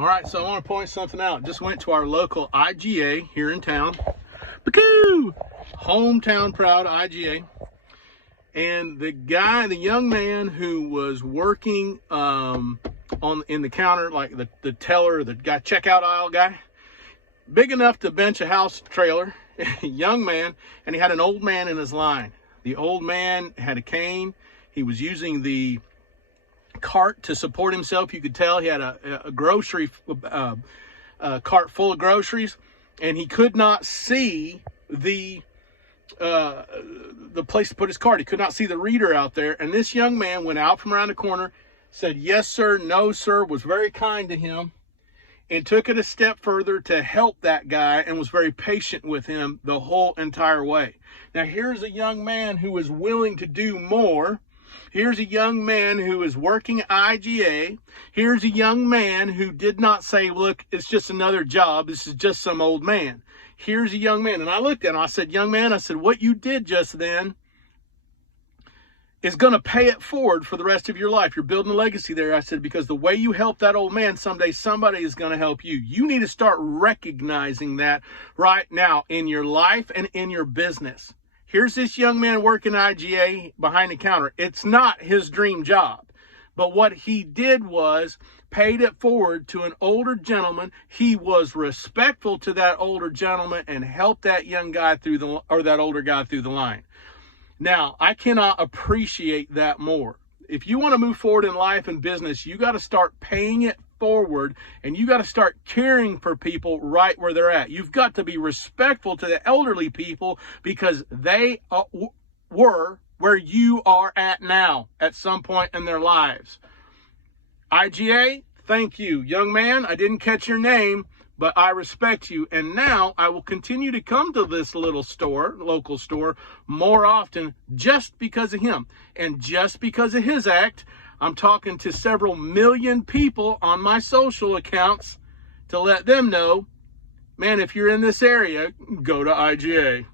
All right, so I want to point something out. Just went to our local IGA here in town. Bakoo! Hometown proud IGA. And the young man who was working in the counter, like the teller, the guy, checkout aisle guy, big enough to bench a house trailer, young man, and he had an old man in his line. The old man had a cane. He was using the cart to support himself. You could tell he had a grocery cart full of groceries, and he could not see the place to put his cart. He could not see the reader out there. And this young man went out from around the corner, said yes sir, no sir, was very kind to him, and took it a step further to help that guy, and was very patient with him the whole entire way. Now here's a young man who is willing to do more. Here's a young man who is working IGA. Here's a young man who did not say, look, it's just another job. This is just some old man. Here's a young man. And I looked at him. I said, young man, I said, what you did just then is going to pay it forward for the rest of your life. You're building a legacy there. I said, because the way you help that old man, someday somebody is going to help you. You need to start recognizing that right now in your life and in your business. Here's this young man working IGA behind the counter. It's not his dream job. But what he did was paid it forward to an older gentleman. He was respectful to that older gentleman and helped that young guy that older guy through the line. Now, I cannot appreciate that more. If you want to move forward in life and business, you got to start paying it forward, and you got to start caring for people right where they're at. You've got to be respectful to the elderly people because they were where you are at now at some point in their lives. IGA, thank you. Young man, I didn't catch your name, but I respect you. And now I will continue to come to this little store, local store, more often just because of him. And just because of his act, I'm talking to several million people on my social accounts to let them know, man, if you're in this area, go to IGA.